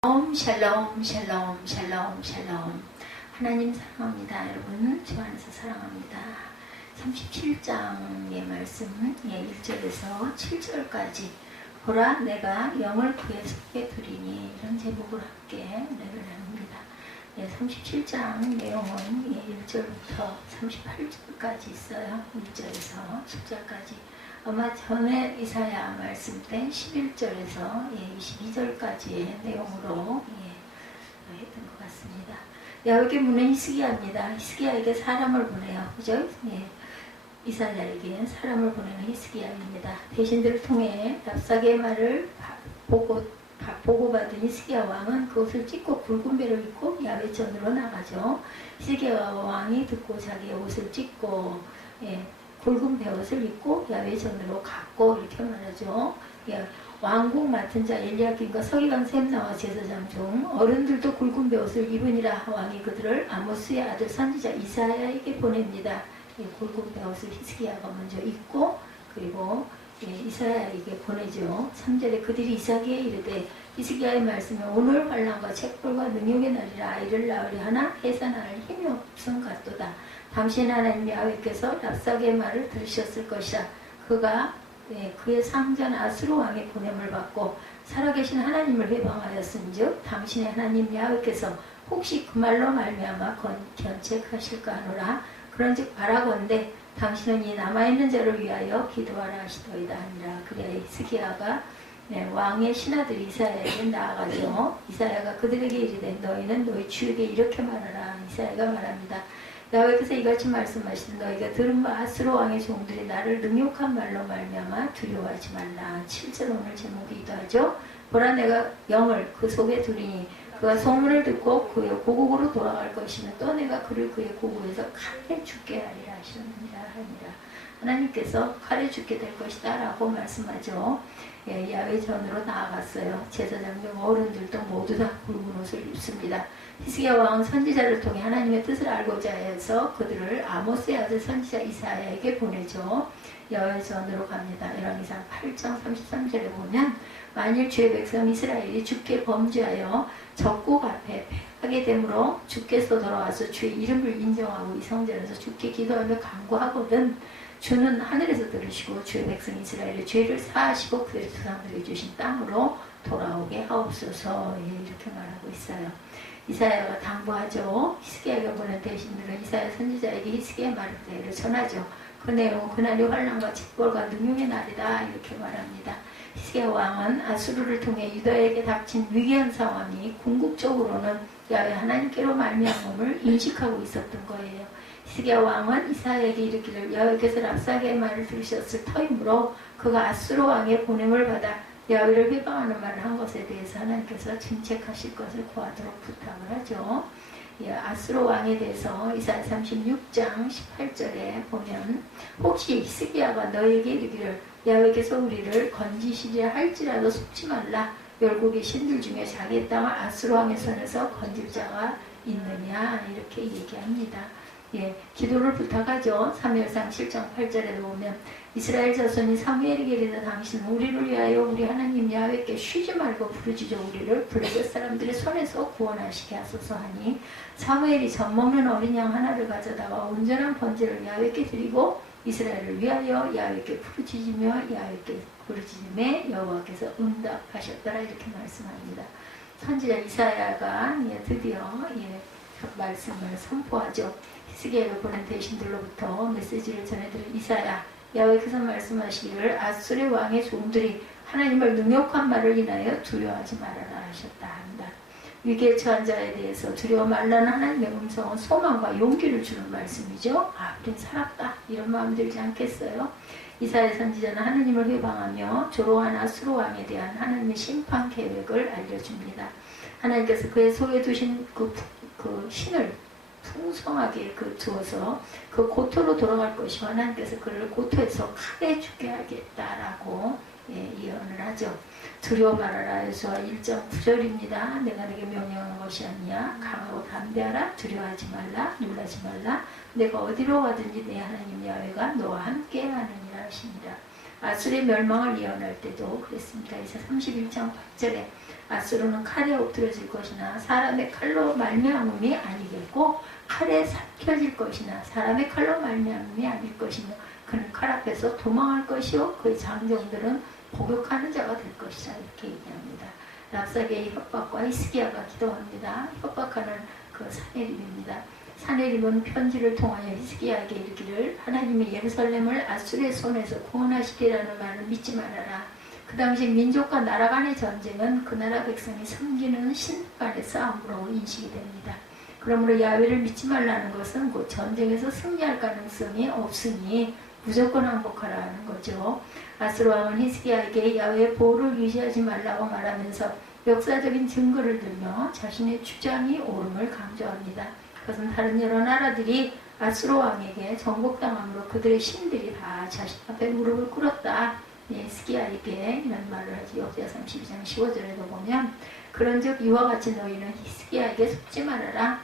샬롬 샬롬 샬롬 샬롬. 하나님 사랑합니다. 여러분 주 안에서 사랑합니다. 37장의 말씀 1절에서 7절까지 보라 내가 영을 그의 속에 두리니 이런 제목으로 함께 은혜를 나눕니다. 37장 내용은 1절부터 38절까지 있어요. 1절에서 10절까지. 아마 전에 이사야 말씀 때 11절에서 22절까지의 내용으로 했던 것 같습니다. 야훼의 문은 히스기야입니다. 히스기야에게 사람을 보내요. 그죠? 이사야에게 사람을 보내는 히스기야입니다. 대신들을 통해 랍사게의 말을 보고받은 히스기야 왕은 그것을 찢고 굵은 배를 입고 야훼 전으로 나가죠. 히스기야 왕이 듣고 자기의 옷을 찢고 굵은 베옷을 입고 야훼 전으로 갔고 이렇게 말하죠. 왕국 맡은 자 엘리야김과 서기관 셈나와 제사장 중 어른들도 굵은 베옷을 입으니라. 왕이 그들을 아모스의 아들 선지자 이사야에게 보냅니다. 굵은 베옷을 히스기야가 먼저 입고 그리고 이사야에게 보내죠. 3절에 그들이 이사야에게 이르되 히스기야의 말씀에 오늘 환난과 책벌과 능욕의 날이라. 아이를 낳으려 하나 해산할 힘이 없음 같도다. 당신 하나님 야훼께서 랍사게의 말을 들으셨을 것이라. 그가 그의 상전 아수르 왕의 보냄을 받고 살아계신 하나님을 회방하였은즉 당신의 하나님 야훼께서 혹시 그 말로 말미암아 견책하실까 하노라. 그런즉 바라건대 당신은 이 남아있는 자를 위하여 기도하라 하시더이다 하니라. 그래 히스기야가 왕의 신하들이 이사야에게 나아가죠. 이사야가 그들에게 이르되 너희는 너희 주에게 이렇게 말하라. 이사야가 말합니다. 야훼께서 이같이 말씀하시는 너희가 들은 바 아수르 왕의 종들이 나를 능욕한 말로 말미암아 두려워하지 말라. 7절 오늘 제목이기도 하죠. 보라 내가 영을 그 속에 두리니 그가 소문을 듣고 그의 고국으로 돌아갈 것이며 또 내가 그를 그의 고국에서 칼에 죽게 하리라 하시느니라. 하나님께서 칼에 죽게 될 것이다 라고 말씀하죠. 야훼 전으로 나아갔어요. 제사장 중 어른들도 모두 다 굵은 옷을 입습니다. 히스기야 왕은 선지자를 통해 하나님의 뜻을 알고자 해서 그들을 아모스의 아들 선지자 이사야에게 보내죠. 야훼 전으로 갑니다. 열왕기상 8장 33절에 보면 만일 주의 백성 이스라엘이 주께 범죄하여 적국 앞에 패하게 되므로 주께서 돌아와서 주의 이름을 인정하고 이 성전에서 주께 기도하며 간구하거든 주는 하늘에서 들으시고 주의 백성 이스라엘의 죄를 사하시고 그들의 조상들에게 주신 땅으로 돌아오게 하옵소서. 이렇게 말하고 있어요. 이사야가 당부하죠. 히스기야가 보낸 대신들은 이사야 선지자에게 히스기야의 말을 전하죠. 그 내용은 그날이 환난과 책벌과 능욕의 날이다 이렇게 말합니다. 히스기야 왕은 아수르를 통해 유다에게 닥친 위기한 상황이 궁극적으로는 야훼 하나님께로 말미암음을 인식하고 있었던 거예요. 히스기야 왕은 이사야에게 이르기를 야훼께서 랍사게의 말을 들으셨을 터이므로 그가 아수르 왕의 보냄을 받아 야훼를 회방하는 말을 한 것에 대해서 하나님께서 진책하실 것을 구하도록 부탁을 하죠. 아수르 왕에 대해서 이사야 36장 18절에 보면 혹시 히스기야가 너에게 이르기를 야훼께서 우리를 건지시려 할지라도 속지 말라. 열국의 신들 중에 자기의 땅을 아수르 왕의 손에서 건질 자가 있느냐 이렇게 얘기합니다. 기도를 부탁하죠. 사무엘상 7장 8절에도 보면 이스라엘 자손이 사무엘에게 이르되 당신은 우리를 위하여 우리 하나님 야훼께 쉬지 말고 부르짖어 우리를 블레셋 사람들의 손에서 구원하시게 하소서 하니 사무엘이 젖먹는 어린 양 하나를 가져다가 온전한 번제를 야훼께 드리고 이스라엘을 위하여 야훼께 부르짖으며 야훼께 부르짖음에 여호와께서 응답하셨더라 이렇게 말씀합니다. 선지자 이사야가 드디어 말씀을 선포하죠. 히스기야를 보낸 대신들로부터 메시지를 전해드린 이사야 야훼께서 말씀하시기를 아수르 왕의 종들이 하나님을 능욕한 말을 인하여 두려워하지 말아라 하셨다 한다. 위기에 처한 자에 대해서 두려워 말라는 하나님의 음성은 소망과 용기를 주는 말씀이죠. 우린 살았다 이런 마음 들지 않겠어요? 이사야 선지자는 하나님을 회방하며 조롱한 아수르 왕에 대한 하나님의 심판 계획을 알려줍니다. 하나님께서 그의 속에 두신 그 신을 풍성하게 두어서 그 고토로 돌아갈 것이고 하나님께서 그를 고토에서 칼에 죽게 하겠다라고 예언을 하죠. 두려워 말아라. 여호수아 1장 9절입니다. 내가 네게 명령하는 것이 아니냐. 강하고 담대하라. 두려워하지 말라. 놀라지 말라. 내가 어디로 가든지 내 하나님 야훼가 너와 함께 하느니라 하십니다. 아수르의 멸망을 예언할 때도 그랬습니다. 이사 31장 8절에 아수르는 칼에 엎드려질 것이나 사람의 칼로 말미암음이 아니겠고 칼에 삭혀질 것이나 사람의 칼로 말미암음이 아닐 것이며 그는 칼 앞에서 도망할 것이요 그의 장정들은 복역하는 자가 될 것이다. 이렇게 얘기합니다. 랍사게의 협박과 히스기야가 기도합니다. 협박하는 그 사내립입니다. 사내립은 편지를 통하여 히스기야에게 이르기를 하나님이 예루살렘을 아수르의 손에서 구원하시리라는 말을 믿지 말아라. 그 당시 민족과 나라 간의 전쟁은 그 나라 백성이 섬기는 신 간의 싸움으로 인식이 됩니다. 그러므로 야훼를 믿지 말라는 것은 곧 전쟁에서 승리할 가능성이 없으니 무조건 항복하라는 거죠. 아수르 왕은 히스기야에게 야훼의 보호를 유지하지 말라고 말하면서 역사적인 증거를 들며 자신의 주장이 옳음을 강조합니다. 그것은 다른 여러 나라들이 아수르 왕에게 정복당함으로 그들의 신들이 다 자신 앞에 무릎을 꿇었다. 히스기야에게 이런 말을 하지. 역사 32장 15절에도 보면 그런즉 이와 같이 너희는 히스기야에게 속지 말아라.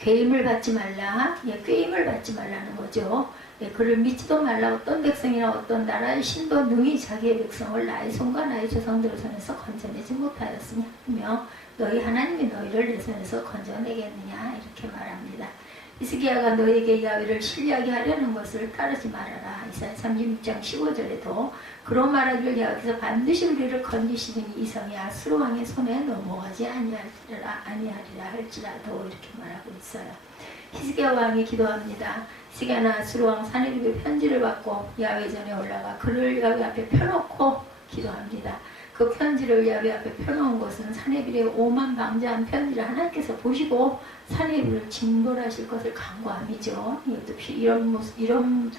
꾀임을 받지 말라. 꾀임을 받지 말라는 거죠. 그를 믿지도 말라. 어떤 백성이나 어떤 나라의 신도 능히 자기의 백성을 나의 손과 나의 조상들의 손에서 건져내지 못하였으며 너희 하나님이 너희를 내 손에서 건져내겠느냐 이렇게 말합니다. 히스기야가 너에게 야훼를 신뢰하게 하려는 것을 따르지 말아라. 이사야 36장 15절에도 그런 말하길 야훼께서 반드시 우리를 건지시니 이 성이 아수르 왕의 손에 넘어가지 아니하리라 할지라도 이렇게 말하고 있어요. 히스기야 왕이 기도합니다. 히스기야는 아수르 왕 사내립의 편지를 받고 야훼 전에 올라가 그를 야훼 앞에 펴놓고 기도합니다. 그 편지를 야훼 앞에 펴놓은 것은 사내립의 오만 방자한 편지를 하나님께서 보시고 사내립을 징벌하실 것을 간구함이죠. 이런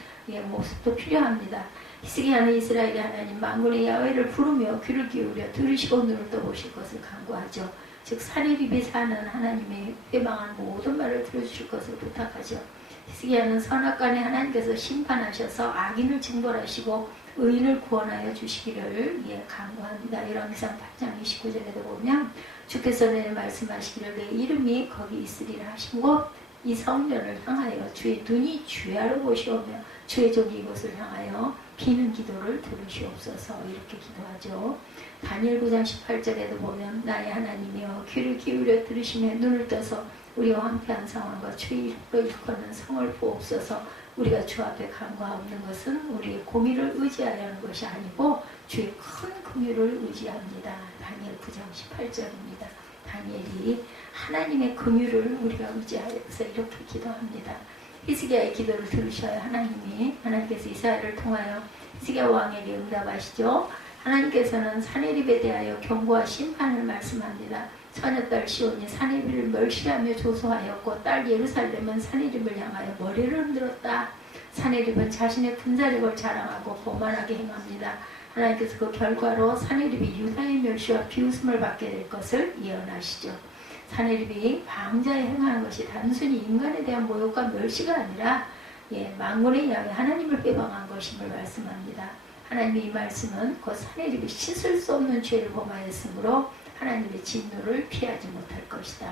모습도 필요합니다. 히스기야는 이스라엘의 하나님 만군의 야훼를 부르며 귀를 기울여 들으시고 눈을 떠보실 것을 간구하죠. 즉 사내립이 사는 하나님의 회방한 모든 말을 들어주실 것을 부탁하죠. 히스기야는 선악간에 하나님께서 심판하셔서 악인을 징벌하시고 의인을 구원하여 주시기를 간구합니다. 열왕기상 8장 29절에도 보면 주께서 내게 말씀하시기를 내 이름이 거기 있으리라 하신 곳 이 성전을 향하여 주의 눈이 주야로 보시오며 주의 종이 이곳을 향하여 비는 기도를 들으시옵소서 이렇게 기도하죠. 다니엘 9장 18절에도 보면 나의 하나님이여 귀를 기울여 들으시며 눈을 떠서 우리와 함께한 상황과 주의 이름으로 일컫는 성을 보옵소서. 우리가 주 앞에 간구하옵는 것은 우리의 공의를 의지하여 하는 것이 아니고 주의 큰 긍휼을 의지합니다. 다니엘 9장 18절입니다. 다니엘이 하나님의 긍휼을 우리가 의지하여서 이렇게 기도합니다. 히스기야의 기도를 들으셔야 하나님께서 이사야를 통하여 히스기야 왕에게 응답하시죠. 하나님께서는 사내립에 대하여 경고와 심판을 말씀합니다. 처녀딸 시온이 사내립을 멸시하며 조소하였고 딸 예루살렘은 사내립을 향하여 머리를 흔들었다. 사내립은 자신의 군사력을 자랑하고 거만하게 행합니다. 하나님께서 그 결과로 사내립이 유다의 멸시와 비웃음을 받게 될 것을 예언하시죠. 사내립이 방자에 행하는 것이 단순히 인간에 대한 모욕과 멸시가 아니라 만군의 야훼 하나님을 빼방한 것임을 말씀합니다. 하나님의 이 말씀은 그 사내립이 씻을 수 없는 죄를 범하였으므로 하나님의 진노를 피하지 못할 것이다.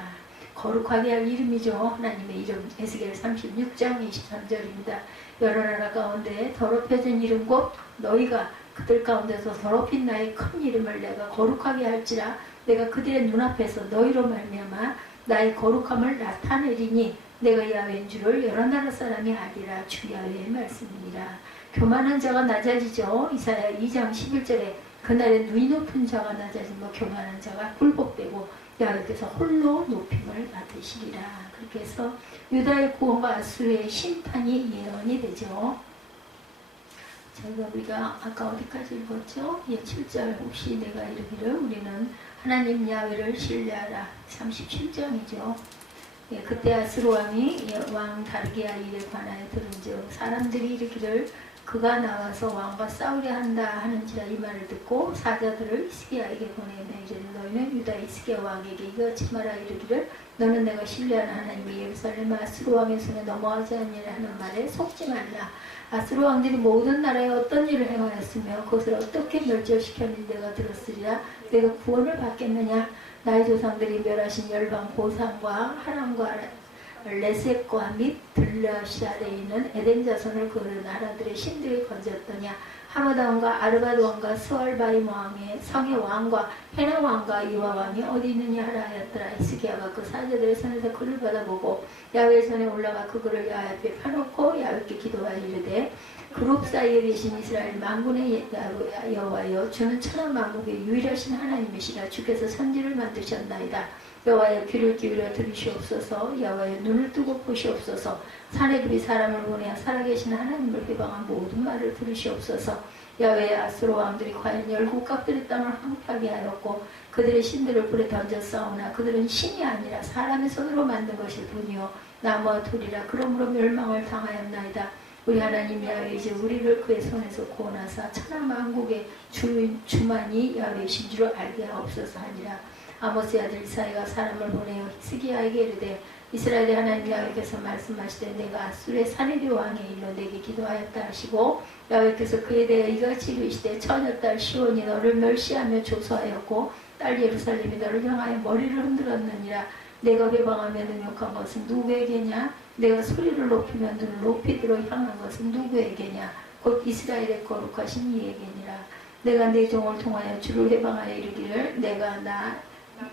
거룩하게 할 이름이죠. 하나님의 이름. 에스겔 36장 23절입니다. 여러 나라 가운데 더럽혀진 이름 곧 너희가 그들 가운데서 더럽힌 나의 큰 이름을 내가 거룩하게 할지라 내가 그들의 눈앞에서 너희로 말미암아 나의 거룩함을 나타내리니 내가 야훼인 줄을 여러 나라 사람이 알리라. 주 야훼의 말씀이니라. 교만한 자가 낮아지죠. 이사야 2장 11절에 그날에 눈이 높은 자가 낮아지며 교만한 자가 굴복되고 야훼께서 홀로 높임을 받으시리라. 그렇게 해서 유다의 구원과 아수르의 심판이 예언이 되죠. 우리가 아까 어디까지 읽었죠? 7절 혹시 내가 이르기를 우리는 하나님 야훼를 신뢰하라. 37장이죠. 그때 아수르 왕이 왕 다르게아 일에 관하여 들은즉 사람들이 이르기를 그가 나와서 왕과 싸우려 한다 하는지라 이 말을 듣고 사자들을 히스기야에게 보내며 이르되 너희는 유다 히스기야 왕에게 이같이 말하 이르기를 너는 내가 신뢰하는 하나님의 예루살렘 아수르 왕의 손에 넘어가지 않니라 하는 말에 속지 말라. 아수르 왕들이 모든 나라에 어떤 일을 행하였으며 그것을 어떻게 멸절시켰는지 내가 들었으리라. 내가 구원을 받겠느냐. 나의 조상들이 멸하신 열방 고산과 하람과 레셋과 및 들라시아에 있는 에덴 자손을 그 나라들의 신들이 건졌더냐. 하마다왕과 아르바드왕과 스왈바임 왕의 성의 왕과 헤나 왕과 이와 왕이 어디 있느냐 하라 하였더라. 히스기야가 그 사제들의 손에서 그를 받아보고 야훼 전에 올라가 그 글을 야훼 앞에 펴놓고 야훼께 기도하여 이르되 그룹 사이에 계신 이스라엘 만군의 여호와여, 주는 천하 만국의 유일하신 하나님이시라. 주께서 천지를 만드셨나이다. 여호와여, 귀를 기울여 들으시옵소서. 여호와여, 눈을 뜨고 보시옵소서. 산에 들이 사람을 보내어 살아계신 하나님을 비방한 모든 말을 들으시옵소서. 여호와여, 아수르 왕들이 과연 열국 각들의 땅을 황폐하게 하였고 그들의 신들을 불에 던져 싸우나 그들은 신이 아니라 사람의 손으로 만든 것일 뿐이요 나무와 돌이라. 그러므로 멸망을 당하였나이다. 우리 하나님 야훼, 이제 우리를 그의 손에서 구원하사 천하 만국의 주만이 야훼이신 줄을 알게 하옵소서 하니라. 아모스의 아들 이사야가 사람을 보내어 히스기야에게 이르되 이스라엘의 하나님 야훼께서 말씀하시되 내가 아수르의 사네립 왕에 일러 내게 기도하였다 하시고 야훼께서 그에 대해 이같이 이르시되 처녀 딸 시온이 너를 멸시하며 조소하였고 딸 예루살렘이 너를 향하여 머리를 흔들었느니라. 내가 배방하며 능욕한 것은 누구에게냐? 내가 소리를 높이면 눈을 높이도록 향한 것은 누구에게냐? 곧 이스라엘의 거룩하신 이에게니라. 내가 내 종을 통하여 주를 해방하여 이르기를 내가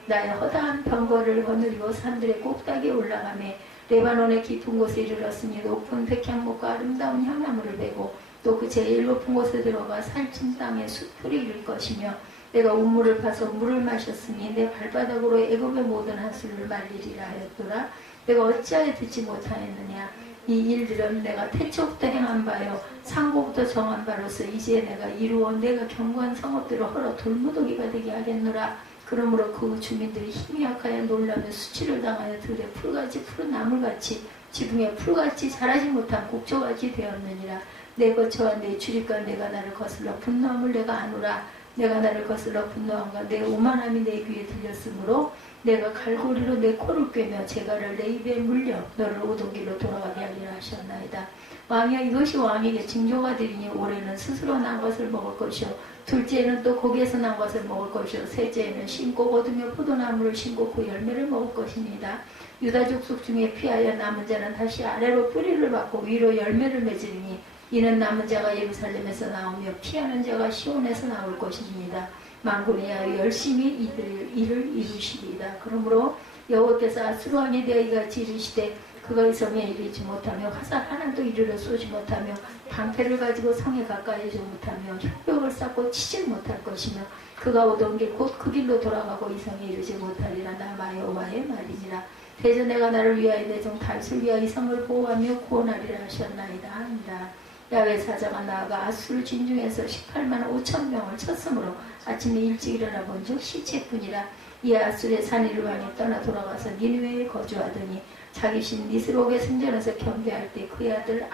나의 허다한 병거를 거느리고 산들의 꼭대기에 올라가매 레바논의 깊은 곳에 이르렀으니 높은 백향목과 아름다운 향나무를 베고 또 그 제일 높은 곳에 들어가 살찐 땅에 숲풀이 이를 것이며 내가 우물을 파서 물을 마셨으니 내 발바닥으로 애굽의 모든 하수를 말리리라 하였더라. 내가 어찌하여 듣지 못하였느냐. 이 일들은 내가 태초부터 행한 바요 상고부터 정한 바로서 이제 내가 이루어 내가 경고한 성읍들을 헐어 돌무더기가 되게 하겠노라. 그러므로 그 주민들이 힘이 약하여 놀라며 수치를 당하여 들에 풀같이 푸른 나물같이 지붕에 풀같이 자라지 못한 곡초같이 되었느니라. 내 거처와 내 출입과 내가 나를 거슬러 분노함을 내가 아노라. 내가 나를 거슬러 분노함과 내 오만함이 내 귀에 들렸으므로 내가 갈고리로 내 코를 꿰며 재갈을 내 입에 물려 너를 오던 길로 돌아가게 하리라 하셨나이다. 왕이여, 이것이 왕에게 징조가 되리니 올해는 스스로 난 것을 먹을 것이요 둘째에는 또 거기에서 난 것을 먹을 것이요 셋째에는 심고 거두며 포도나무를 심고 그 열매를 먹을 것입니다. 유다 족속 중에 피하여 남은 자는 다시 아래로 뿌리를 받고 위로 열매를 맺으리니 이는 남은 자가 예루살렘에서 나오며 피하는 자가 시온에서 나올 것입니다. 만군의 야훼 열심히 이를 이루시리이다. 그러므로 여호와께서 아수르 왕에 대하여 이같이 이르시되 그가 이 성에 이르지 못하며 화살 하나도 이르러 쏘지 못하며 방패를 가지고 성에 가까이지 못하며 혈벽을 쌓고 치질 못할 것이며 그가 오던 길 곧 그 길로 돌아가고 이 성에 이르지 못하리라. 나 여호와의 말이니라. 대저 내가 나를 위하여 내 종 다윗을 위하여 이 성을 보호하며 구원하리라 하셨나이다 하니라. 야훼 사자가 나아가 아수르 진중에서 18만 5천 명을 쳤으므로 아침에 일찍 일어나 본즉 시체뿐이라. 이 아수르의 사네립 왕이 떠나 돌아가서 니느웨에 거주하더니 자기 신 니스록의 승전에서 경배할 때 그의 아들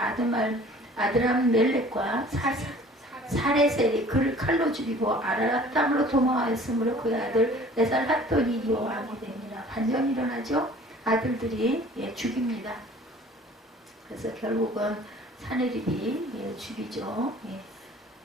아드람 멜렉과 사레셀이 그를 칼로 죽이고 아라랏 땅으로 도망하였으므로 그의 아들 에살핫돈이 이어 왕이 됩니다. 반전이 일어나죠. 아들들이 죽입니다. 그래서 결국은 사네립이 죽이죠.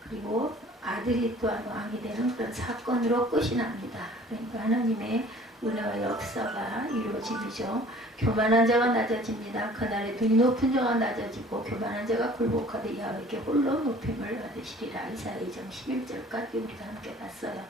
그리고 아들이 또한 왕이 되는 그런 사건으로 끝이 납니다. 그러니까 하나님의 은혜와 역사가 이루어지죠. 교만한 자가 낮아집니다. 그날에 눈이 높은 자가 낮아지고 교만한 자가 굴복하되 야훼께 홀로 높임을 받으시리라. 이사야 2장 11절까지 우리가 함께 봤어요.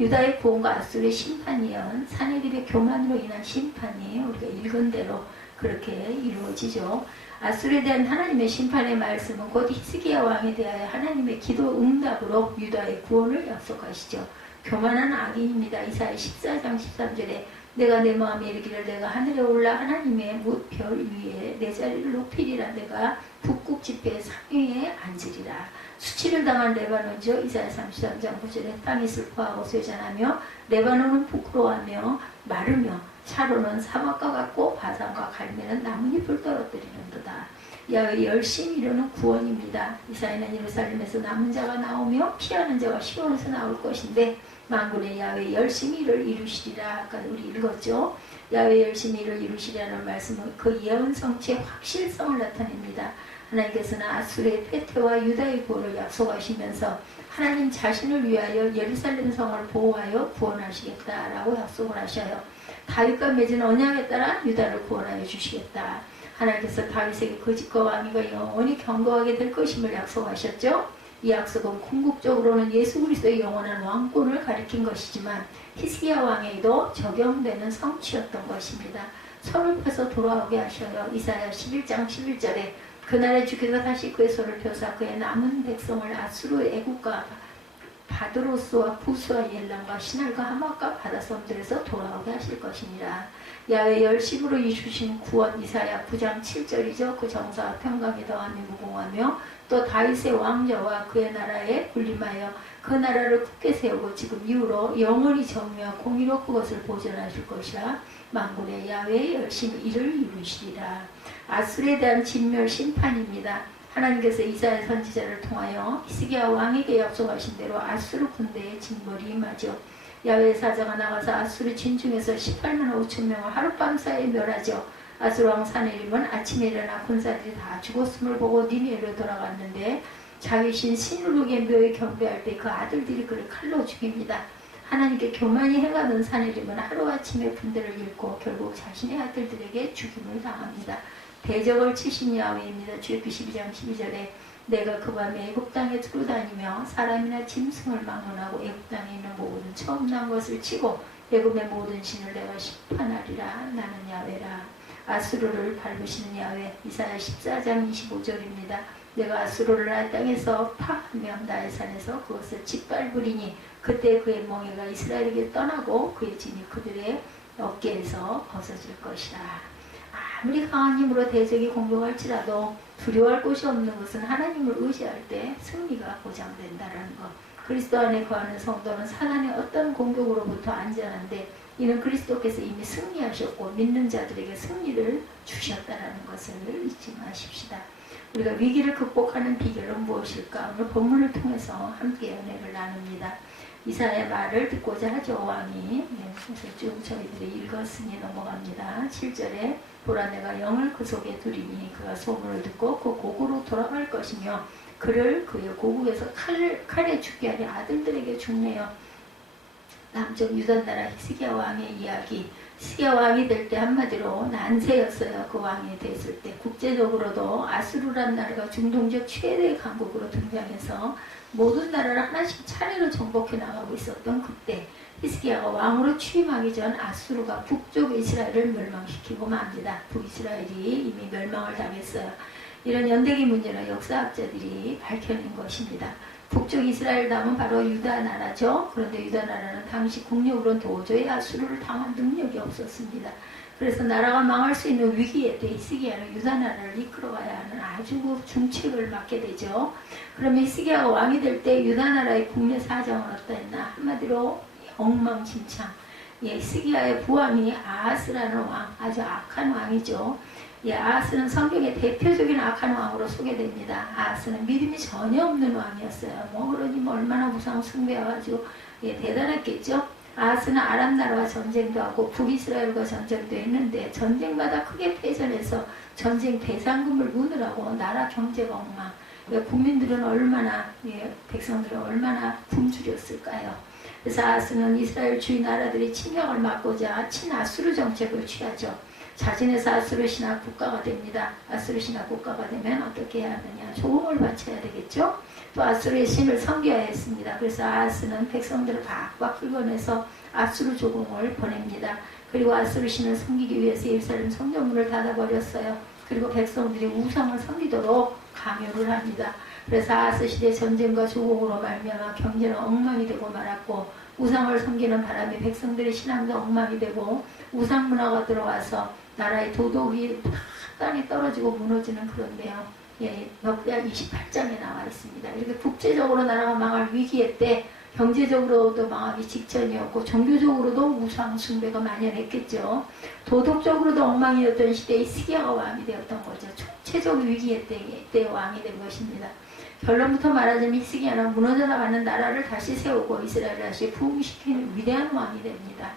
유다의 구원과 아수르의 심판이연 사네립의 교만으로 인한 심판이 우리가 읽은 대로 그렇게 이루어지죠. 아수르에 대한 하나님의 심판의 말씀은 곧 히스기야 왕에 대하여 하나님의 기도 응답으로 유다의 구원을 약속하시죠. 교만한 악인입니다. 이사야 14장 13절에 내가 내 마음에 이르기를 내가 하늘에 올라 하나님의 별 위에 내 자리를 높이리라. 내가 북극 지폐의 상위에 앉으리라. 수치를 당한 레바논이죠. 이사야 33장 9절에 땅이 슬퍼하고 쇠잔하며 레바논은 부끄러워하며 마르며 샤론은 사막과 같고 바산과 갈멜은 나뭇잎을 떨어뜨리는도다. 야훼 열심히 이루는 구원입니다. 이사야는 예루살렘에서 남은 자가 나오며 피하는 자가 시온에서 나올 것인데 만군의 야훼 열심히 이를 이루시리라. 아까 우리 읽었죠. 야훼 열심히 이를 이루시리라는 말씀은 그 예언 성취의 확실성을 나타냅니다. 하나님께서는 아수르의 패퇴와 유다의 구원을 약속하시면서 하나님 자신을 위하여 예루살렘 성을 보호하여 구원하시겠다라고 약속을 하셔요. 다윗과 맺은 언약에 따라 유다를 구원하여 주시겠다. 하나님께서 다윗에게 거짓과 왕위가 영원히 경고하게 될 것임을 약속하셨죠. 이 약속은 궁극적으로는 예수 그리스도의 영원한 왕권을 가리킨 것이지만 히스기야 왕에게도 적용되는 성취였던 것입니다. 손을 펴서 돌아오게 하셔요. 이사야 11장 11절에 그날에 주께서 다시 그의 손을 펴사 그의 남은 백성을 아수르 애국과 바드로스와 부스와 엘람과 시날과 하맛과 바다섬들에서 돌아오게 하실 것이니라. 야외 열심으로 이루신 구원 이사야 9장 7절이죠. 그 정사와 평강이 더하며 무궁하며 또 다윗의 왕좌와 그의 나라에 군림하여 그 나라를 굳게 세우고 지금 이후로 영원히 정의와 공의로 그것을 보존하실 것이라. 만군의 야외의 열심히 이를 이루시리라. 아수르에 대한 진멸 심판입니다. 하나님께서 이사야 선지자를 통하여 히스기야 왕에게 약속하신 대로 아수르 군대의 징벌이 임하죠. 야훼 사자가 나가서 아수르 진중에서 18만 5천 명을 하룻밤 사이에 멸하죠. 아수르 왕 사네립은 아침에 일어나 군사들이 다 죽었음을 보고 니느웨로 돌아갔는데 자기 신 시누룩의 묘에 경배할 때 그 아들들이 그를 칼로 죽입니다. 하나님께 교만히 행하던 사네립은 하루아침에 군대를 잃고 결국 자신의 아들들에게 죽임을 당합니다. 대적을 치신 야훼입니다. 출애굽기 12장 12절에 내가 그 밤에 애굽 땅에 두루 다니며 사람이나 짐승을 막론하고 애굽 땅에 있는 모든 처음 난 것을 치고 애굽의 모든 신을 내가 심판하리라. 나는 야훼라. 아수르를 밟으시는 야훼. 이사야 14장 25절입니다. 내가 아수르를 나의 땅에서 파하며 나의 산에서 그것을 짓밟으리니 그때 그의 멍에가 이스라엘에게 떠나고 그의 진이 그들의 어깨에서 벗어질 것이라. 아무리 강한 힘으로 대적이 공격할지라도 두려워할 곳이 없는 것은 하나님을 의지할 때 승리가 보장된다는 것. 그리스도 안에 거하는 성도는 사단의 어떤 공격으로부터 안전한데 이는 그리스도께서 이미 승리하셨고 믿는 자들에게 승리를 주셨다는 것을 잊지 마십시다. 우리가 위기를 극복하는 비결은 무엇일까? 오늘 본문을 통해서 함께 은혜를 나눕니다. 이사야의 말을 듣고자 하죠. 왕이. 그래서 쭉 저희들이 읽었으니 넘어갑니다. 7절에 보라 내가 영을 그 속에 두리니 그가 소문을 듣고 그 고국으로 돌아갈 것이며 그를 그의 고국에서 칼에 죽게 하리. 아들들에게 죽네요. 남쪽 유다 나라 히스기야 왕의 이야기. 히스기야 왕이 될 때 한마디로 난세였어요. 그 왕이 됐을 때 국제적으로도 아수르란 나라가 중동적 최대의 강국으로 등장해서 모든 나라를 하나씩 차례로 정복해 나가고 있었던 그때 히스기야가 왕으로 취임하기 전 아수르가 북쪽 이스라엘을 멸망시키고 맙니다. 북이스라엘이 이미 멸망을 당했어요. 이런 연대기 문제는 역사학자들이 밝혀낸 것입니다. 북쪽 이스라엘 다음은 바로 유다 나라죠. 그런데 유다 나라는 당시 국력으로는 도저히 아수르를 당할 능력이 없었습니다. 그래서 나라가 망할 수 있는 위기에 때 히스기야는 유다 나라를 이끌어가야 하는 아주 중책을 맡게 되죠. 그러면 히스기야가 왕이 될 때 유다 나라의 국내 사정은 어떠했나? 한마디로 엉망진창. 히스기야의 부왕이 아하스라는 왕, 아주 악한 왕이죠. 아하스는 성경의 대표적인 악한 왕으로 소개됩니다. 아하스는 믿음이 전혀 없는 왕이었어요. 그러니 얼마나 우상 숭배해가지고 대단했겠죠. 아하스는 아람 나라와 전쟁도 하고 북이스라엘과 전쟁도 했는데 전쟁마다 크게 패전해서 전쟁 배상금을 무느라고 나라 경제가 엉망. 국민들은 얼마나 백성들은 얼마나 굶주렸을까요? 그래서 아하스는 이스라엘 주위 나라들이 침략을 막고자 친아수르 정책을 취하죠. 자진해서 아수르 신화 국가가 됩니다. 아수르 신화 국가가 되면 어떻게 해야 하느냐? 조공을 바쳐야 되겠죠. 또 아수르의 신을 섬겨야 했습니다. 그래서 아하스는 백성들을 박박 끌어내서 아수르 조공을 보냅니다. 그리고 아수르 신을 섬기기 위해서 예루살렘 성전문을 닫아버렸어요. 그리고 백성들이 우상을 섬기도록 강요를 합니다. 그래서 아하스 시대 전쟁과 조공으로 말미암아 경제는 엉망이 되고 말았고 우상을 섬기는 바람에 백성들의 신앙도 엉망이 되고 우상 문화가 들어와서 나라의 도덕이 땅에 떨어지고 무너지는 그런데요. 역대하 28장에 나와 있습니다. 이렇게 국제적으로 나라가 망할 위기에 때 경제적으로도 망하기 직전이었고 종교적으로도 우상 숭배가 만연했겠죠. 도덕적으로도 엉망이었던 시대에 히스기야가 왕이 되었던 거죠. 총체적 위기의 때 왕이 된 것입니다. 결론부터 말하자면 히스기야는 무너져 나가는 나라를 다시 세우고 이스라엘을 다시 부흥시키는 위대한 왕이 됩니다.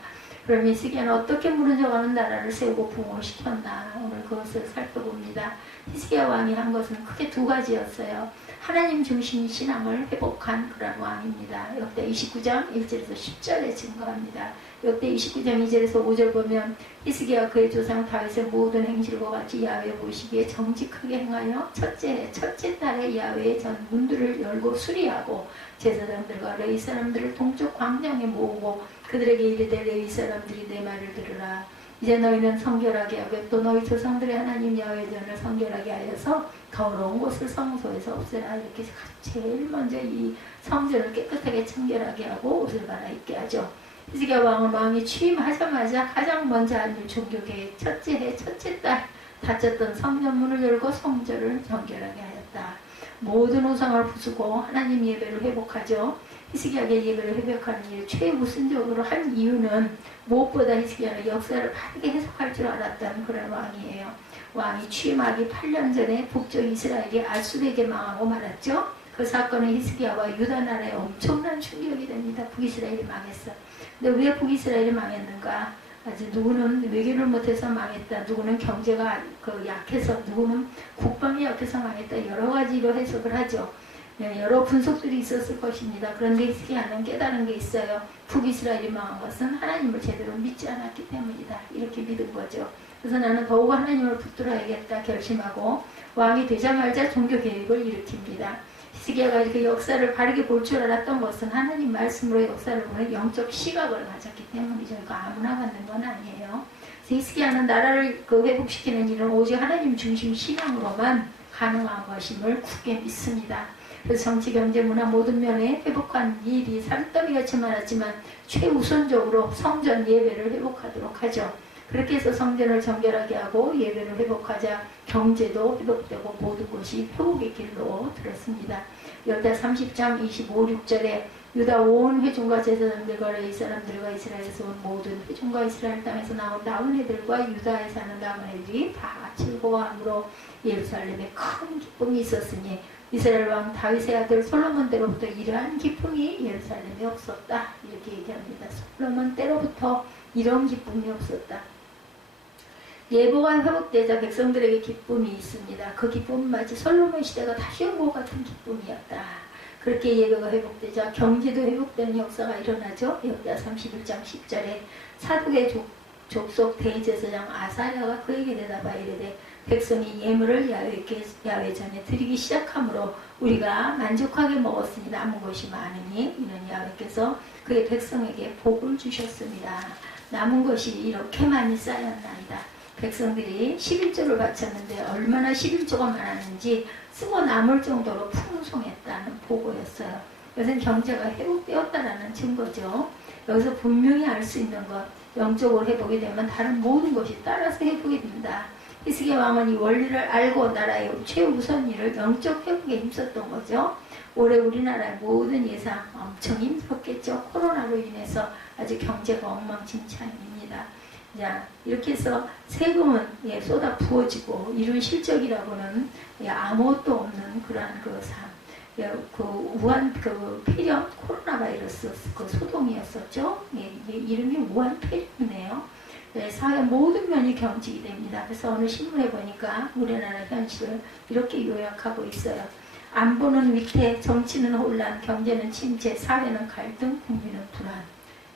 그럼 히스기야는 어떻게 무너져가는 나라를 세우고 부흥시켰나 오늘 그것을 살펴봅니다. 히스기야 왕이 한 것은 크게 두 가지였어요. 하나님 중심 신앙을 회복한 그런 왕입니다. 역대 29장 1절에서 10절에 증거합니다. 역대 29장 2절에서 5절 보면 히스기야 그의 조상 다윗의 모든 행실과 같이 야훼 보시기에 정직하게 행하여 첫째 달에 야훼의 전 문들을 열고 수리하고 제사장들과 레위 사람들을 동쪽 광장에 모으고 그들에게 이르되 레위 사람들이 내 말을 들으라. 이제 너희는 성결하게 하고 또 너희 조상들의 하나님 야훼의 전을 성결하게 하여서 더러운 곳을 성소에서 없애라. 이렇게 제일 먼저 이 성전을 깨끗하게 청결하게 하고 옷을 갈아입게 하죠. 히스기야 왕이 취임하자마자 가장 먼저 한 일 종교계의 첫째 해 첫째 달 닫혔던 성전문을 열고 성전을 정결하게 하였다. 모든 우상을 부수고 하나님 예배를 회복하죠. 히스기야의 예배를 회복하는 일 최우선적으로 한 이유는 무엇보다 히스기야는 역사를 바르게 해석할 줄 알았던 그런 왕이에요. 왕이 취임하기 8년 전에 북쪽 이스라엘이 아수르에게 망하고 말았죠. 그 사건은 히스기야와 유다 나라에 엄청난 충격이 됩니다. 북이스라엘이 망했어. 근데 왜 북이스라엘이 망했는가? 아직 누구는 외교를 못해서 망했다. 누구는 경제가 약해서, 누구는 국방이 약해서 망했다. 여러 가지로 해석을 하죠. 여러 분석들이 있었을 것입니다. 그런데 히스기야는 깨달은 게 있어요. 북이스라엘이 망한 것은 하나님을 제대로 믿지 않았기 때문이다. 이렇게 믿은 거죠. 그래서 나는 더욱 하나님을 붙들어야겠다 결심하고 왕이 되자마자 종교개혁을 일으킵니다. 히스기야가 이렇게 역사를 바르게 볼 줄 알았던 것은 하나님 말씀으로 역사를 보는 영적 시각을 가졌기 때문이죠. 이거 아무나 갖는 건 아니에요. 히스기야는 나라를 회복시키는 일은 오직 하나님 중심 신앙으로만 가능한 것임을 굳게 믿습니다. 그래서 정치, 경제, 문화 모든 면에 회복한 일이 산더미같이 많았지만 최우선적으로 성전 예배를 회복하도록 하죠. 그렇게 해서 성전을 정결하게 하고 예배를 회복하자 경제도 회복되고 모든 것이 회복의 길로 들었습니다. 역대 30장 25, 6절에 유다 온 회중과 제사장들과 레위 사람들과 이스라엘에서 온 모든 회중과 이스라엘 땅에서 나온 남은 애들과 유다에 사는 남은 애들이 다 즐거워함으로 예루살렘에 큰 기쁨이 있었으니 이스라엘 왕 다윗의 아들 솔로몬 때로부터 이러한 기쁨이 예루살렘에 없었다. 이렇게 얘기합니다. 솔로몬 때로부터 이런 기쁨이 없었다. 예보가 회복되자 백성들에게 기쁨이 있습니다. 그 기쁨은 마치 솔로몬 시대가 다시 온 것 같은 기쁨이었다. 그렇게 예배가 회복되자 경제도 회복되는 역사가 일어나죠. 역대 31장 10절에 사독의 족속 대제사장 아사랴가 그에게 대답하여 이르되 백성이 예물을 야훼 전에 드리기 시작하므로 우리가 만족하게 먹었으니 남은 것이 많으니 이는 야훼께서 그의 백성에게 복을 주셨습니다. 남은 것이 이렇게 많이 쌓였나이다. 백성들이 11조를 바쳤는데 얼마나 11조가 많았는지 쓰고 남을 정도로 풍성했다는 보고였어요. 이것은 경제가 회복되었다는 증거죠. 여기서 분명히 알 수 있는 것, 영적으로 회복이 되면 다른 모든 것이 따라서 회복이 된다. 히스기야 왕은 이 원리를 알고 나라의 최우선 일을 영적 회복에 힘썼던 거죠. 올해 우리나라의 모든 예상 엄청 힘들었겠죠. 코로나로 인해서 아주 경제가 엉망진창입니다. 자, 이렇게 해서 세금은 쏟아 부어지고 이룬 실적이라고는 아무것도 없는 그러한 우한 폐렴 코로나 바이러스 소동이었었죠. 이름이 우한 폐렴이네요. 사회 모든 면이 경직이 됩니다. 그래서 어느 신문에 보니까 우리나라 현실을 이렇게 요약하고 있어요. 안보는 위태, 정치는 혼란, 경제는 침체, 사회는 갈등, 국민은 불안.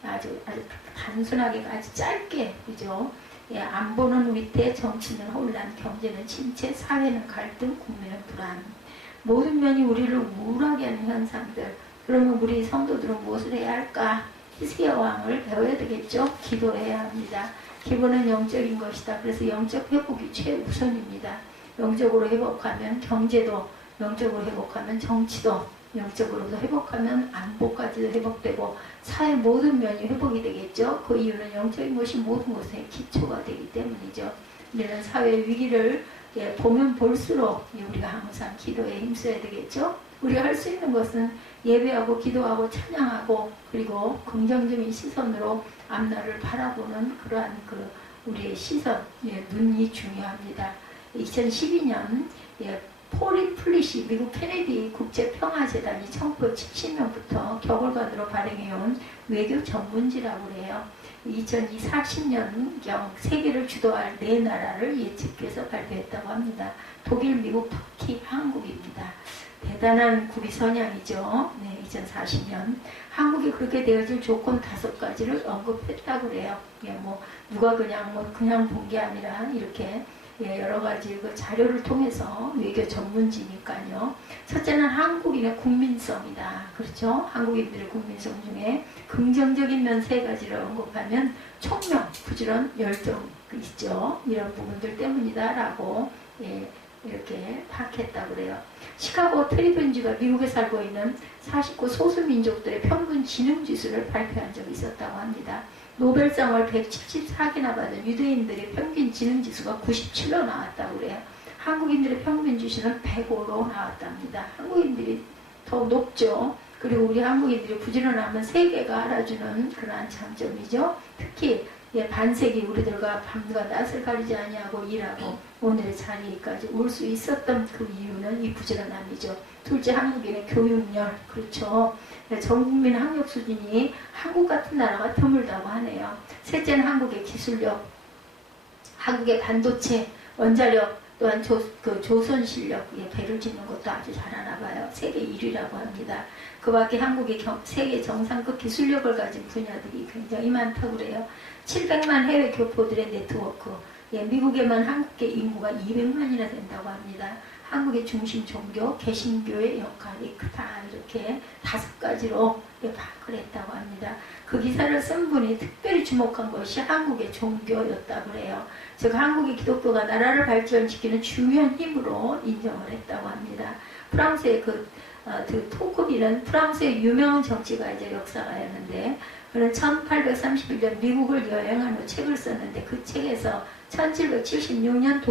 아주 단순하게 아주 짧게 그죠? 안보는 위태, 정치는 혼란, 경제는 침체, 사회는 갈등, 국민은 불안. 모든 면이 우리를 우울하게 하는 현상들. 그러면 우리 성도들은 무엇을 해야 할까? 히스기야 왕을 배워야 되겠죠? 기도해야 합니다. 기본은 영적인 것이다. 그래서 영적 회복이 최우선입니다. 영적으로 회복하면 경제도, 영적으로 회복하면 정치도, 영적으로도 회복하면 안보까지도 회복되고 사회 모든 면이 회복이 되겠죠. 그 이유는 영적인 것이 모든 것의 기초가 되기 때문이죠. 이런 사회 위기를 보면 볼수록 우리가 항상 기도에 힘써야 되겠죠. 우리가 할 수 있는 것은 예배하고 기도하고 찬양하고 그리고 긍정적인 시선으로 앞날을 바라보는 그러한 우리의 시선, 눈이 중요합니다. 2012년 포린 플리시 미국 케네디 국제평화재단이 1970년부터 격월간으로 발행해온 외교 전문지라고 해요. 2040년경 세계를 주도할 네 나라를 예측해서 발표했다고 합니다. 독일, 미국, 터키, 한국입니다. 대단한 구비 선양이죠. 네, 2040년 한국이 그렇게 되어질 조건 5가지를 언급했다고 그래요. 예, 뭐 누가 그냥 본 게 아니라 이렇게 예, 여러 가지 그 자료를 통해서 외교 전문지니까요. 첫째는 한국인의 국민성이다. 그렇죠? 한국인들의 국민성 중에 긍정적인 면 3가지를 언급하면 총명, 부지런, 열정 있죠. 이런 부분들 때문이다라고 예, 이렇게 파악했다고 그래요. 시카고 트리뷴지가 미국에 살고 있는 49 소수민족들의 평균 지능지수를 발표한 적이 있었다고 합니다. 노벨상을 174개나 받은 유대인들의 평균 지능지수가 97로 나왔다고 그래요. 한국인들의 평균 지수는 105로 나왔답니다. 한국인들이 더 높죠. 그리고 우리 한국인들이 부지런하면 세계가 알아주는 그러한 장점이죠. 특히 예, 반세기 우리들과 밤과 낮을 가리지 아니하고 일하고 오늘의 자리까지 올 수 있었던 그 이유는 이 부지런함이죠. 둘째, 한국인의 교육열. 그렇죠. 네, 전국민 학력 수준이 한국 같은 나라가 드물다고 하네요. 셋째는 한국의 기술력, 한국의 반도체, 원자력, 또한 조선 실력, 예, 배를 짓는 것도 아주 잘하나 봐요. 세계 1위라고 합니다. 그 밖에 한국의 세계 정상급 기술력을 가진 분야들이 굉장히 많다고 그래요. 700만 해외 교포들의 네트워크, 예, 미국에만 한국계 인구가 200만이나 된다고 합니다. 한국의 중심 종교, 개신교의 역할이 크다. 이렇게 5가지로 예, 파악을 했다고 합니다. 그 기사를 쓴 분이 특별히 주목한 것이 한국의 종교였다고 그래요. 즉 한국의 기독교가 나라를 발전시키는 중요한 힘으로 인정을 했다고 합니다. 프랑스의 그 토크빌은 프랑스의 유명한 정치가이자 역사가였는데 그는 1831년 미국을 여행한 후 책을 썼는데 그 책에서 1776년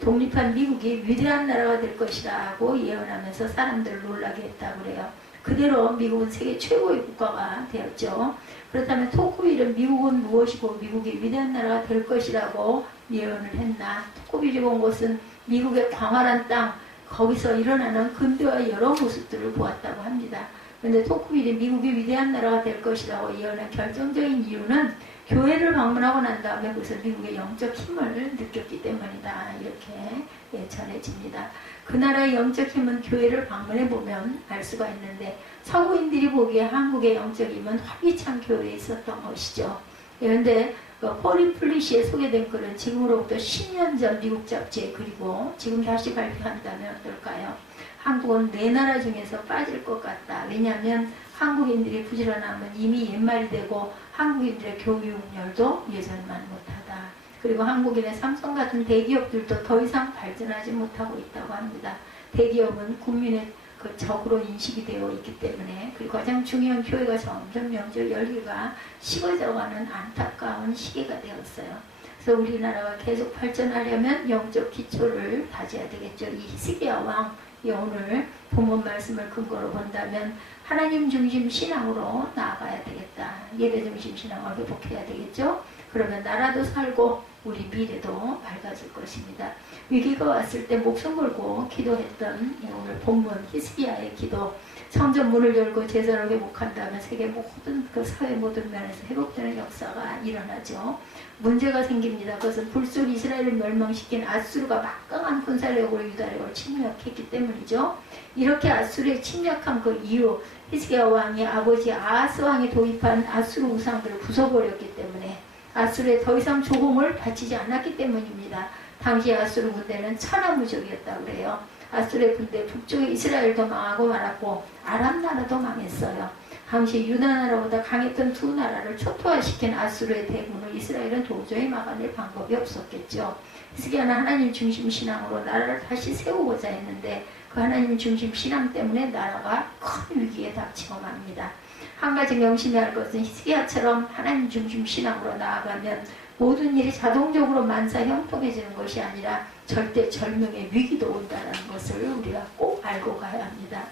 독립한 미국이 위대한 나라가 될 것이라고 예언하면서 사람들을 놀라게 했다고 그래요. 그대로 미국은 세계 최고의 국가가 되었죠. 그렇다면 토크빌은 미국은 무엇이고 미국이 위대한 나라가 될 것이라고 예언을 했나? 토크빌이 본 것은 미국의 광활한 땅, 거기서 일어나는 근대화의 여러 모습들을 보았다고 합니다. 그런데 토크빌이 미국이 위대한 나라가 될 것이라고 예언한 결정적인 이유는 교회를 방문하고 난 다음에 그래서 미국의 영적 힘을 느꼈기 때문이다. 이렇게 예, 전해집니다. 그 나라의 영적 힘은 교회를 방문해 보면 알 수가 있는데 서구인들이 보기에 한국의 영적 힘은 활기찬 교회에 있었던 것이죠. 그런데 포리 플리시에 소개된 글은 지금으로부터 10년 전 미국 잡지에 그리고 지금 다시 발표한다면 어떨까요? 한국은 네 나라 중에서 빠질 것 같다. 왜냐하면 한국인들이 부지런하면 이미 옛말이 되고 한국인들의 교육열도 예전만 못하다. 그리고 한국인의 삼성 같은 대기업들도 더 이상 발전하지 못하고 있다고 합니다. 대기업은 국민의 그 적으로 인식이 되어 있기 때문에 그리고 가장 중요한 교회가 점점 명절 열기가 식어져가는 안타까운 시기가 되었어요. 그래서 우리나라가 계속 발전하려면 영적 기초를 다져야 되겠죠. 이 히스기야 왕이 오늘 본문 말씀을 근거로 본다면 하나님 중심 신앙으로 나아가야 되겠다. 예배 중심 신앙을 회복해야 되겠죠. 그러면 나라도 살고 우리 미래도 밝아질 것입니다. 위기가 왔을 때 목숨 걸고 기도했던 오늘 본문 히스기야의 기도, 성전 문을 열고 제사를 회복한다면 세계 모든 그 사회 모든 면에서 회복되는 역사가 일어나죠. 문제가 생깁니다. 그것은 불순 이스라엘을 멸망시킨 아수르가 막강한 군사력으로 유다력을 침략했기 때문이죠. 이렇게 아수르에 침략한 그 이유, 히스기야 왕이 아버지 아하스 왕이 도입한 아수르 우상들을 부숴버렸기 때문에 아수르에 더 이상 조공을 바치지 않았기 때문입니다. 당시 아수르 군대는 천하무적이었다고 그래요. 아수르의 군대 북쪽의 이스라엘도 망하고 말았고 아람 나라도 망했어요. 당시 유다 나라보다 강했던 두 나라를 초토화시킨 아수르의 대군을 이스라엘은 도저히 막아낼 방법이 없었겠죠. 히스기야는 하나님 중심 신앙으로 나라를 다시 세우고자 했는데 그 하나님 중심 신앙 때문에 나라가 큰 위기에 닥치고 맙니다. 한 가지 명심해야 할 것은 히스기야처럼 하나님 중심 신앙으로 나아가면 모든 일이 자동적으로 만사 형통해지는 것이 아니라 절대 절명의 위기도 온다는 것을 우리가 꼭 알고 가야 합니다.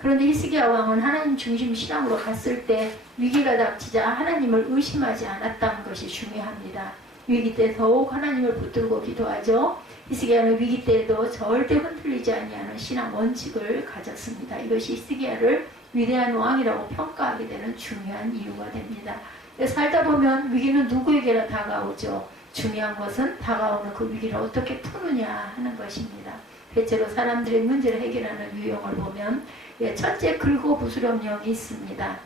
그런데 히스기야 왕은 하나님 중심 신앙으로 갔을 때 위기가 닥치자 하나님을 의심하지 않았다는 것이 중요합니다. 위기 때 더욱 하나님을 붙들고 기도하죠. 히스기야는 위기 때에도 절대 흔들리지 아니하는 신앙 원칙을 가졌습니다. 이것이 히스기야를 위대한 왕이라고 평가하게 되는 중요한 이유가 됩니다. 살다 보면 위기는 누구에게나 다가오죠. 중요한 것은 다가오는 그 위기를 어떻게 푸느냐 하는 것입니다. 대체로 사람들의 문제를 해결하는 유형을 보면 첫째, 긁고 부스럼 형이 있습니다.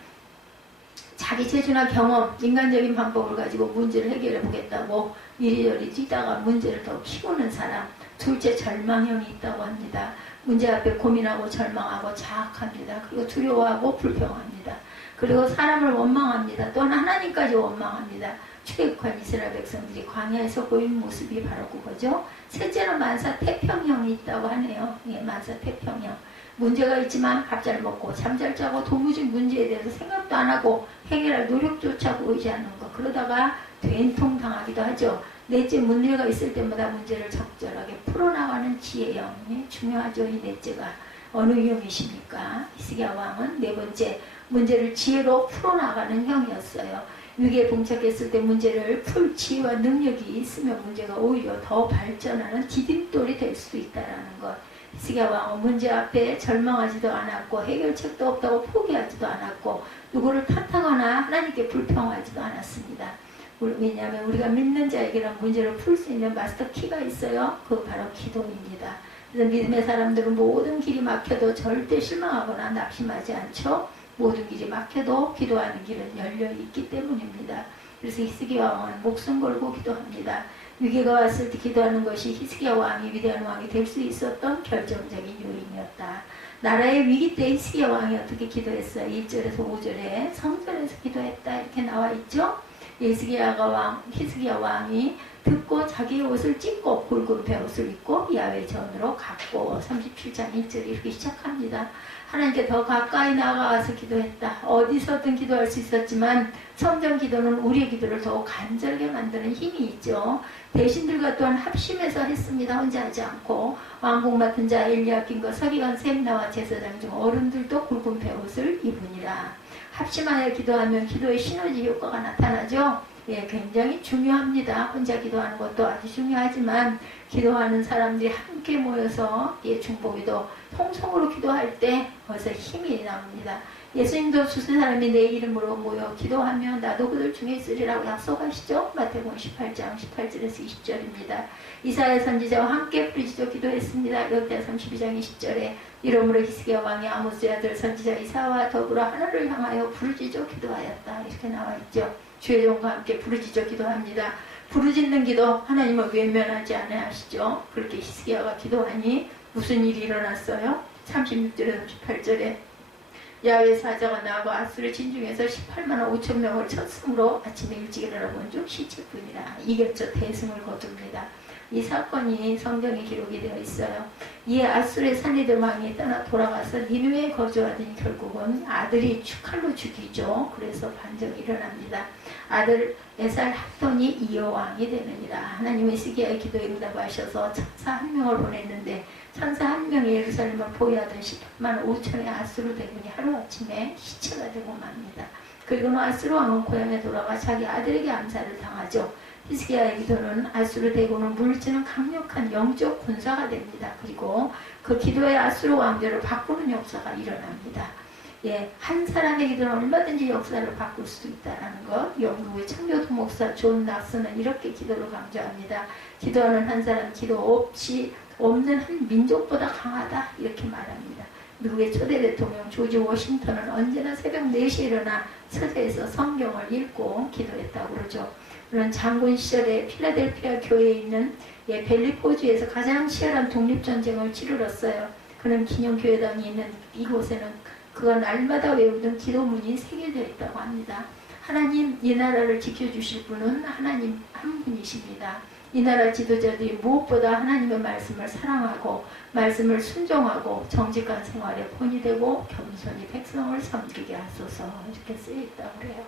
자기 재주나 경험, 인간적인 방법을 가지고 문제를 해결해 보겠다고 이리저리 뛰다가 문제를 더 키우는 사람. 둘째, 절망형이 있다고 합니다. 문제 앞에 고민하고 절망하고 자학합니다. 그리고 두려워하고 불평합니다. 그리고 사람을 원망합니다. 또한 하나님까지 원망합니다. 출애굽한 이스라엘 백성들이 광야에서 보인 모습이 바로 그거죠. 셋째는 만사태평형이 있다고 하네요. 예, 만사태평형. 문제가 있지만 밥 잘 먹고 잠 잘 자고 도무지 문제에 대해서 생각도 안 하고 해결할 노력조차 보이지 않는 것. 그러다가 된통 당하기도 하죠. 넷째, 문제가 있을 때마다 문제를 적절하게 풀어나가는 지혜형. 예, 중요하죠. 이 넷째가. 어느 형이십니까? 히스기야 왕은 네 번째, 문제를 지혜로 풀어나가는 형이었어요. 위기에 봉착했을 때 문제를 풀 지혜와 능력이 있으면 문제가 오히려 더 발전하는 디딤돌이 될 수 있다는 것. 히스기야 왕은 문제 앞에 절망하지도 않았고 해결책도 없다고 포기하지도 않았고 누구를 탓하거나 하나님께 불평하지도 않았습니다. 왜냐하면 우리가 믿는 자에게는 문제를 풀 수 있는 마스터 키가 있어요. 그거 바로 기도입니다. 그래서 믿음의 사람들은 모든 길이 막혀도 절대 실망하거나 낙심하지 않죠. 모든 길이 막혀도 기도하는 길은 열려있기 때문입니다. 그래서 히스기야 왕은 목숨 걸고 기도합니다. 위기가 왔을 때 기도하는 것이 히스기야 왕이 위대한 왕이 될 수 있었던 결정적인 요인이었다. 나라의 위기 때 히스기야 왕이 어떻게 기도했어요? 1절에서 5절에 성전에서 기도했다 이렇게 나와 있죠. 히스기야 왕이 듣고 자기의 옷을 찢고 굵은 베옷을 입고 야훼 전으로 갔고 37장 1절에 이렇게 시작합니다. 하나님께 더 가까이 나아가서 기도했다. 어디서든 기도할 수 있었지만 성전 기도는 우리의 기도를 더욱 간절하게 만드는 힘이 있죠. 대신들과 또한 합심해서 했습니다. 혼자 하지 않고 왕궁 맡은 자 엘리야김과 서기관 셈나와 제사장 중 어른들도 굵은 베옷을 입으니라. 합심하여 기도하면 기도의 시너지 효과가 나타나죠. 예, 굉장히 중요합니다. 혼자 기도하는 것도 아주 중요하지만 기도하는 사람들이 함께 모여서 중보기도 통성으로 기도할 때 벌써 힘이 납니다. 예수님도 수세 사람이 내 이름으로 모여 기도하면 나도 그들 중에 있으리라고 약속하시죠. 마태복음 18장 18절에서 20절입니다. 이사야 선지자와 함께 부르짖어 기도했습니다. 역대 32장 20절에 이러므로 히스기야 왕이 아모스의 아들 선지자 이사야와 더불어 하늘을 향하여 부르짖어 기도하였다. 이렇게 나와 있죠. 주의 종과 함께 부르짖어 기도합니다. 부르짖는 기도 하나님은 외면하지 않으시죠. 그렇게 히스기야가 기도하니 무슨 일이 일어났어요? 36절에서 38절에 야훼 사자가 나고 아수르 진중에서 18만 5천 명을 쳤으므로 아침에 일찍 일어나 본 중 시체뿐이라. 이겼죠. 대승을 거둡니다. 이 사건이 성경에 기록이 되어 있어요. 이에 아수르의 산리들 왕이 떠나 돌아가서 니느웨에 거주하더니 결국은 아들이 칼로 죽이죠. 그래서 반적이 일어납니다. 아들 에살 합돈이 이어 왕이 되느니라. 하나님은 히스기야의 기도에 응답하셔서 천사 한 명을 보냈는데 천사 한 명이 예루살렘을 포위하던 10만 5천의 아수르 대군이 하루아침에 시체가 되고 맙니다. 그리고는 아수르 왕은 고향에 돌아가 자기 아들에게 암살을 당하죠. 히스기야의 기도는 아수르 대군을 물리치는 강력한 영적 군사가 됩니다. 그리고 그 기도의 아수르 왕조를 바꾸는 역사가 일어납니다. 예, 한 사람의 기도는 얼마든지 역사를 바꿀 수 있다는 것. 영국의 청교도 목사 존 낙스는 이렇게 기도를 강조합니다. 기도하는 한 사람 기도 없이 없는 한 민족보다 강하다 이렇게 말합니다. 미국의 초대 대통령 조지 워싱턴은 언제나 새벽 4시에 일어나 서재에서 성경을 읽고 기도했다고 그러죠. 그런 장군 시절에 필라델피아 교회에 있는 벨리포주에서 가장 치열한 독립전쟁을 치르렀어요. 그는 기념교회당이 있는 이곳에는 그가 날마다 외우던 기도문이 새겨져 있다고 합니다. 하나님, 이 나라를 지켜주실 분은 하나님 한 분이십니다. 이 나라 지도자들이 무엇보다 하나님의 말씀을 사랑하고 말씀을 순종하고 정직한 생활에 본이 되고 겸손히 백성을 섬기게 하소서 이렇게 쓰여 있다고 그래요.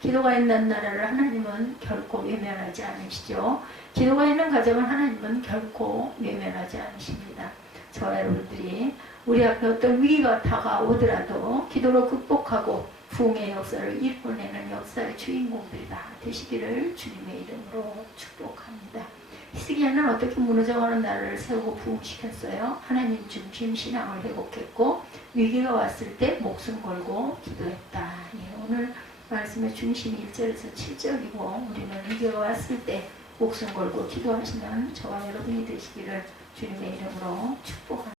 기도가 있는 나라를 하나님은 결코 외면하지 않으시죠. 기도가 있는 가정을 하나님은 결코 외면하지 않으십니다. 저와 여러분들이 우리 앞에 어떤 위기가 다가오더라도 기도로 극복하고 부흥의 역사를 이뤄내는 역사의 주인공들이 다 되시기를 주님의 이름으로 축복합니다. 히스기야는 어떻게 무너져가는 나라를 세우고 부흥시켰어요? 하나님 중심 신앙을 회복했고 위기가 왔을 때 목숨 걸고 기도했다. 예, 오늘 말씀의 중심이 1절에서 7절이고 우리는 이겨가 왔을 때 목숨 걸고 기도하시는 저와 여러분이 되시기를 주님의 이름으로 축복합니다.